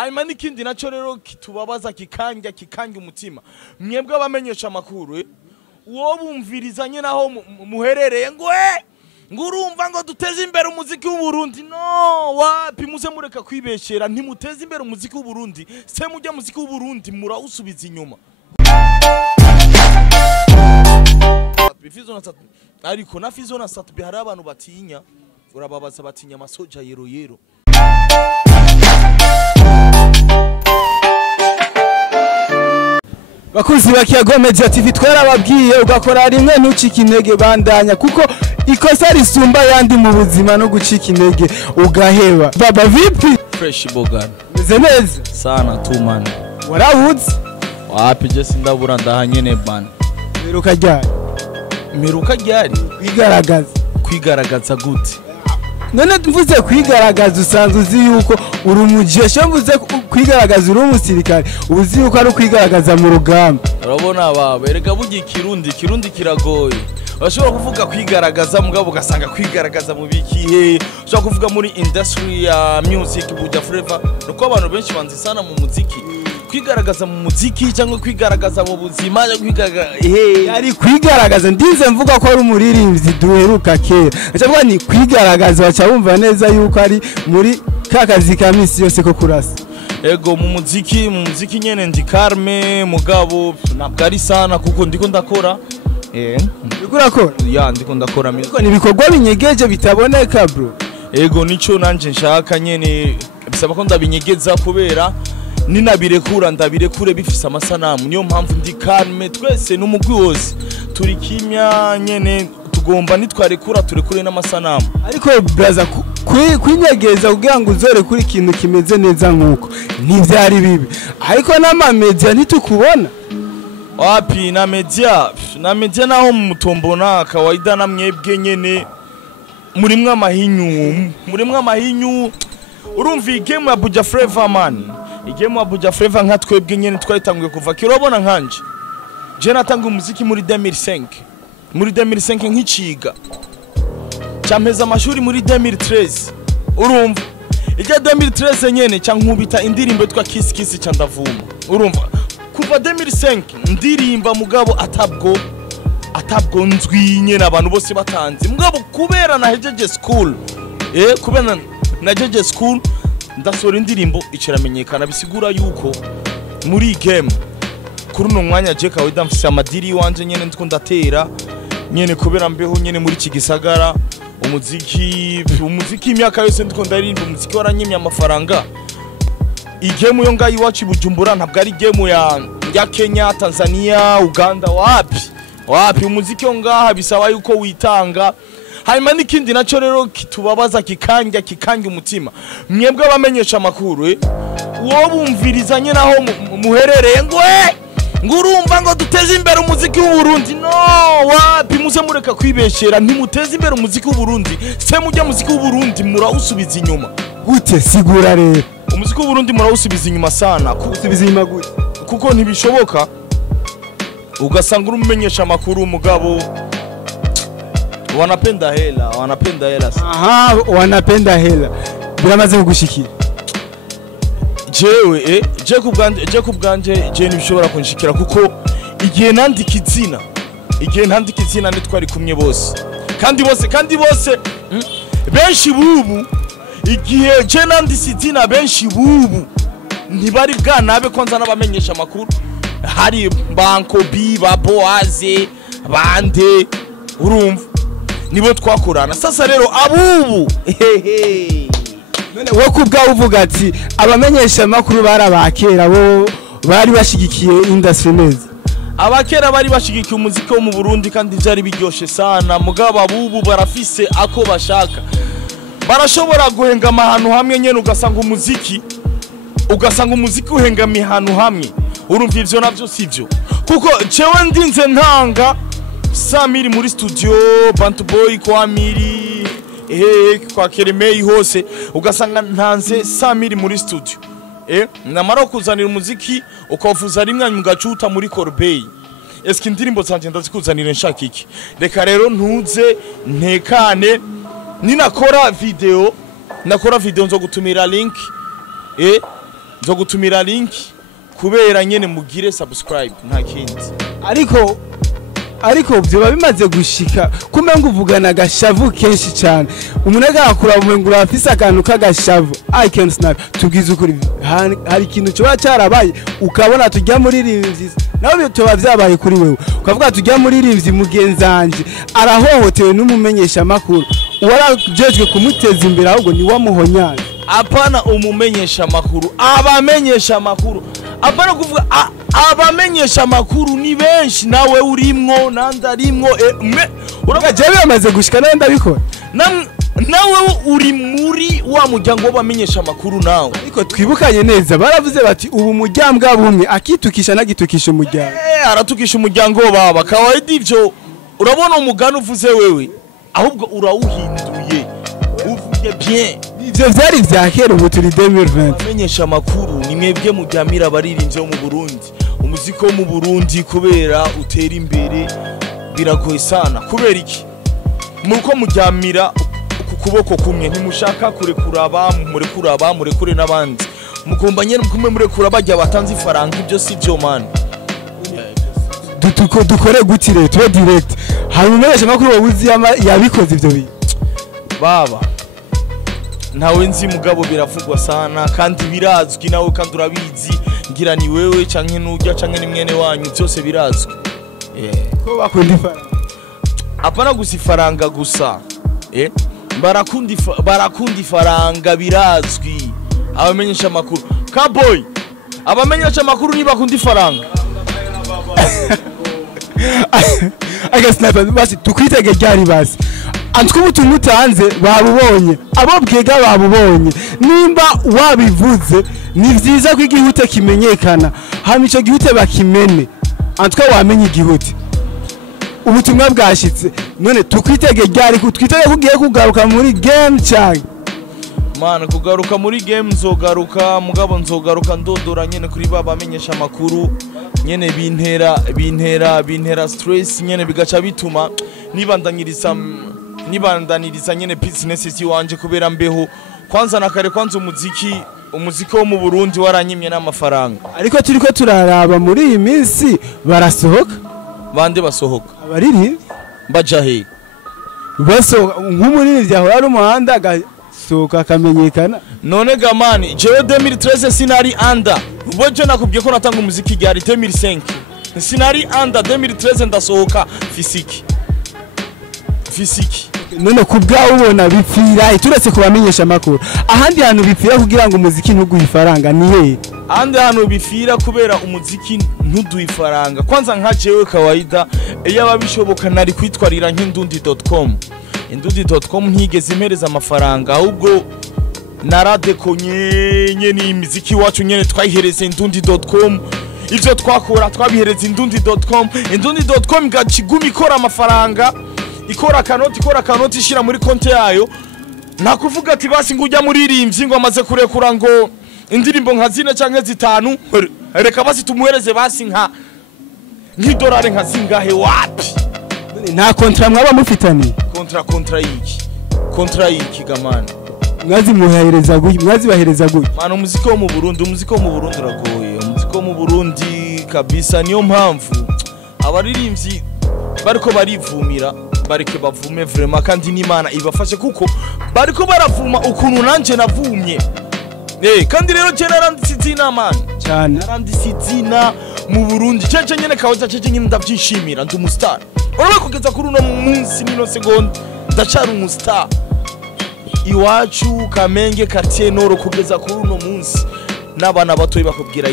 hanyuma n'ikindi naco rero kitubabaza kikanja umutima mwebwe abamenyesha amakuru uwo bumvirizanye naho muherereye ngo urumva ngo duteze imbere umuziki w'u Burundi no wapi muze mureka kwibeshera ntimuteze imbere umuziki w'u Burundi se mujya muziki w'u Burundi murawusubiza inyuma ariko na Fizo na Satbi hari abantu batinya urababaza batinya amasoja yero bakuzi bakiyago Media TV twarababwiye ugakora rimwe ntucika intege bandanya kuko ikosa risumba yandi mu buzima no gucika intege ugaheba. Baba vipi? Fresh Bogan meze neza sana tu man. Warawuzi wapi je sindabura ndahanyene ban meruka ryari kwigaragaza gute none mvuze kwigaragaza usanzwe uzi yuko uri umujeshe mvuze kwigaragaza uri umusirikare uzi yuko ari kwigaragaza mu rugamba urabona baba erega bugi kirundi kiragoye bashobora kuvuga kwigaragaza mugabo ugasanga kwigaragaza mu bikihe ushobora kuvuga muri industry ya music buja forever nuko abantu benshi banzi sana mu muziki kwigaragaza mu muziki cyangwa kwigaragaza mu buzima ari kwigaragaza ndinze mvuga ko ari umuririmbyi duheruka kera acavuga ni kwigaragaza baca bumva neza yuko ari muri kakazi ka misi yose ko kurasa ego mu muziki nyene ndi Carme mugabo ntabwo ari sana kuko ndiko ndakora urakora ya ndiko ndakora ariko ni ibikorwa binyegeje bitaboneka bro ego nico nanje nshaka nyene bisaba ko ndabinyegeza kubera ninabirekura ndabirekure bifise amasanamu niyo mpamvu ndi Carme twese n'umugwi wose turi kimya nyene tugomba nitwarekura turekure n'amasanamu ariko braza kwinyegeza kugira ngo uzore kuri ikintu kimeze neza nkuko ntivyari bibi ariko n'amamedia nitukubona wapi na media naho mutombona kawaida na mwebwe nyene murimwe amahinyu urumva igame ya Buja Flavor man igame ya Buja Flavor nka twebwe nyene twayitanguye kuva kirobona nkanje je natanga umuziki muri 2005 nk'iciga campeza amashuri muri 2013 urumva ijya 2013 nyene cankubita indirimbo twa Kiss ca ndavuma urumva kuva 2005 ndirimba mugabo atabwo nzwi nyene abantu bose batanze mugabo kubera nahejeje school kubera najeje school ndasora indirimbo iciramenyekana bisigura yuko muri game kuri no mwanya je kawida mfise amadiri wanje nyene ndiko ndatera nyene kubera mbeho nyene muri kigisagara umuziki imyaka yose ndiko ndaririmba umuziki waranyemye amafaranga igemu yo ngayi wacu Bujumbura ntabwo ari igemu ya Kenya Tanzania Uganda wapi umuziki yo ngaha bisaba yuko witanga hanyuma n'ikindi naco rero kitubabaza kikanja umutima mwebwe abamenyesha amakuru uwo bumvirizanye naho muherereye ngo urumva ngo duteze imbere umuziki w'u Burundi no wapi muze mureka kwibeshera ntimuteze imbere umuziki w'u Burundi se mujya muziki w'u Burundi murawusubiza inyuma gute sigura rero umuziki w'u Burundi murawusubiza inyuma sana kusubiza inyuma gute kuko ntibishoboka ugasanga urumenyesha amakuru umugabo wanapenda hela aha wanapenda hela biramaze kugushikira je kubwanje je nibishobora kunshikira kuko igihe nandika izina nitwari kumwe bose kandi bose benshi bubu igihe je nandise izina benshi bubu ntibari bwanabe ko nza nabamenyesha amakuru hari Banko B Baboaze bande urumva nibo twakorana sasa rero abubu none wo kubwa uvuga ati abamenyesha makuru barabakera bo bari bashigikiye industry neza abakera bari bashigikiye umuziki wo mu Burundi kandi byari biryoshe sana mugabo abubu barafise ako bashaka barashobora guhengama ahantu hamwe nyene ugasanga umuziki uhengama ahantu hamwe urumva ivyo navyo sivyo kuko cewe ndinze ntanga Samiri muri studio Bantu Boy kwa Miri kwa Keremei hose ugasanga ntanze Samiri muri studio namara kuzanira umuziki ukavuza rimwe mugacuta muri Corbeil eske indirimbo zanje ndazikuzanira nshaka iki reka rero ntuze ntekane ninakora video nzo gutumira link nzogutumira link kubera nyene mugire subscribe nta kindi. ariko byo bimaze gushika kumenga uvugana gashavu kenshi cyane umuntu agakura umengura afise akantu kagashavu I can snap tugize ukuri hari ikintu cyo cyarabaye ukabona tujya muri rimvyi nawe bitoba byabaye kuri wewe ukavuga tujya muri rimvyi mugenzanje arahohotewe n'umumenyesha makuru warajejwe kumuteza imbere ahubwo ni wamuhonyana. Apana umumenyesha makuru abamenyesha makuru apana kuvuga abamenyesha makuru ni benshi nawe urimwo nandarimwo uraga jewe yamaze gushika nawe ndabikora nawe uri muri wa muryango w'abamenyesha makuru nawe ariko twibukanye neza baravuze bati ubu mujyambwa bumwe akitukisha nagitukisha umuryango aratukisha umuryango baba kawaida ivyo urabona umugani uvuze wewe ahubwo urawuhinduye uvuye bien ivyo vyari vya kera ubu turi 2020 abamenyesha makuru ni mwebwe mujyamira abaririmvye mu Burundi umuziki wo mu Burundi kubera utera imbere biragoye sana kubera iki muko mujyamira ku kuboko kumwe ntimushaka murekure n'abandi mugomba nyene kumwe murekura bajya batanze ifaranga ibyo si byo man dukore gutire tube direct hari umumenyesha makuru wabuzi yabikoze ivyo bintu baba ntawe nzi mugabo biravugwa sana kandi birazwi nawe kandi urabizi ngira ni wewe canke nujya canke ni mwene wanyu byose birazwi ko bakunda ifaranga apana gusifaranga gusa barakunda ifaranga birazwi abamenyesha makuru kaboy abamenyesha makuru ni bakunda ifaranga aga sniper basi tukwitege ryari basi antwe ubutumwa utanze babubonye abo bwega babubonye nimba wabivuze ni vyiza ko igihute kimenyekana hama ico gihute bakimene antwe wamenye igihute ubutumwa bwashitse none tukwitege ryari twitege kugiye kugaruka muri game cyane mana kugaruka muri game nzogaruka mugabo nzogaruka ndodora nyene kuri babamenyesha makuru nyene bintera stress nyene bigaca bituma nibandaniriza nyene business wanje kubera mbeho kwanza nakare kwanza umuziki wo mu Burundi waranyimye n'amafaranga ariko turiko turaraba muri iyi minsi barasohoka bande basohoka abariri baja he nk'umuriri vyahora ari umuhanda agasohoka akamenyekana none gamani jewe 2013 sinari under boje nakubwiye ko natanga umuziki ryari 2005 sinari under 2013 ndasohoka fisiki none kubwaho ubona bipfira ituretse kubamenyesha makuru ahandi hantu bipfira kugira ngo umuziki ntuguhe ifaranga ni he ahandi hantu bipfira kubera umuziki ntuduhe ifaranga kwanza nka jewe kawaida iyo ababishoboka nari kwitwarira nk'indundi.com indundi.com ntigeze impereza amafaranga ahubwo naradeko nyene imiziki wacu nyene twayihereze indundi.com ivyo twakora twabihereza indundi.com indundi.com igaciguma ikora amafaranga ikora kanoti ishira muri konti yayo nakuvuga ati basi ngujya muri rimvyi ngo amaze kurekura ngo indirimbo nka zine canke zitanu reka basi tumuhereze basi nk'idolari nka zingahe wapi nta kontra mwaba mufitani kontra yiki gamana mwazibahereza gute mana umuziki wo mu Burundi uragoye umuziki wo mu Burundi kabisa niyo mpamvu abaririmbyi bariko barivumira bareke bavume vraiment kandi n'Imana ibafashe kuko bariko baravuma ukuntu nanje navumye kandi rero je naranditse izina man cyane naranditse izina mu Burundi cece nyene kawaza cece nyene ndavyishimira ndi umustar urabona kugeza kuri uno munsi nino segonda ndacari umustar iwacu Kamenge quartier Nord kugeza kuri uno munsi n'abana batoyi bakubwira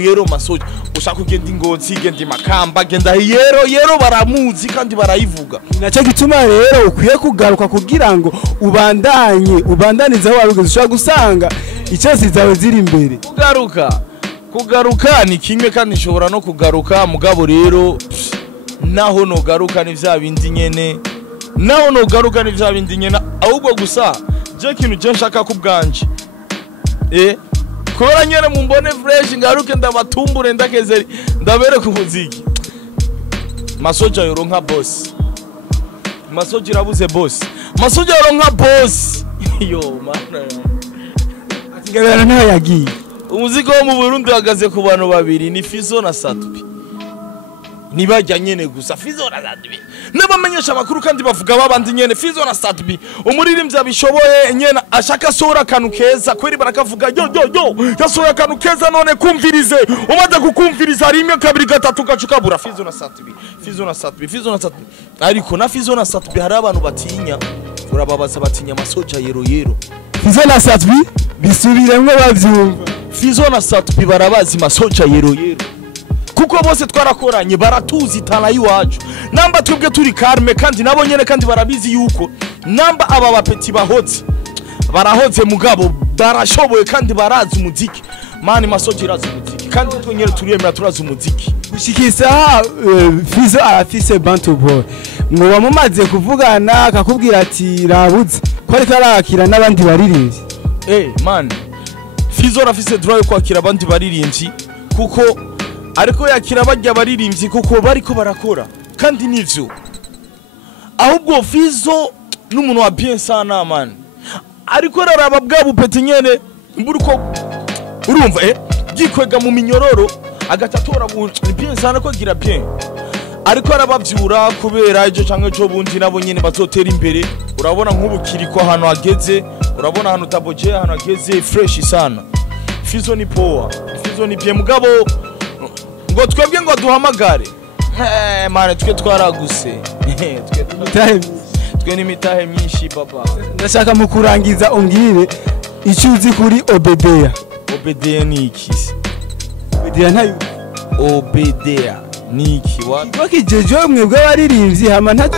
yero masoja ushaka kugenda Ingozi genda Makamba genda yero baramuzi kandi barayivuga naco gituma rero ukwiye kugaruka kugira ngo ubandanize aho warugeze ushaka gusanga icyo zawe ziri imbere kugaruka ni kimwe kandi nshobora no kugaruka mugabo rero naho no garuka ni vya bindi nyene ahubwo gusa je kintu je nshaka kubganje kora nyene mumbone fresh ngaruke ndabatumbure ndakezeri ndabere ku muziki masoja yoronka boss masoja irabuze boss yo mana atingabera naho yagiye umuziki wo mu Burundi uhagaze ku bantu babiri ni Fizo na Satbi nibajya nyene gusa Fizo na Satbi n'abamenyesha amakuru kandi bavuga babandi nyene Fizo na Satbi umuririmbyi abishoboye nyene ashaka sora kanu keza kweri barakavuga yo yasoya kanu keza none kumvirize umaze kukumviriza rimwe kabiri gatatu gacukabura Fizo na Satbi ariko na Fizo na Satbi hari abantu batinya urababaza batinya amasoja yero Fizo na Satbi bisubiremwe bavyumva Fizo na Satbi barabazi masoja yero kuko bose twarakoranye baratuzi tala yiwacu namba twebwe turi karme kandi nabo nyene kandi barabizi yuko namba aba bapeti barahoze mugabo barashoboye kandi barazi umuziki mani masoja irazi umuziki kandi twe nyene turiyemera turazi umuziki gushikisa Fizo arafise Bantu Boy ngo bamumaze kuvugana akakubwira ati rabuze ko ariko arakira n'abandi baririmbyi man Fizo arafise droit yo kwakira abandi baririmbyi kuko ariko yakira bajya baririmbyi kuko bariko barakora kandi nivyo ahubwo Fizo n'umuntu wa bien sana man ariko raraba bwa bupeti nyene mburuko urumva gikwega mu minyororo agatatora bien sana ko gira bien ariko arabavyura kubera ejo canke cyo bundi nabo nyene bazotera imbere urabona nk'ubukiri ko hano ageze urabona hano taboje hano ageze fresh sana Fizo ni power Fizo ni bien mugabo ngo twebwe ngo duhamagare mane twe twaraguse twe ni mitahe myinshi papa ndashaka mu kurangiza umbwire icyo uzi kuri Obedeya ni iki Obedeya ntayo Obedeya ni iki wakijeje mwebwe baririmbyi hama nta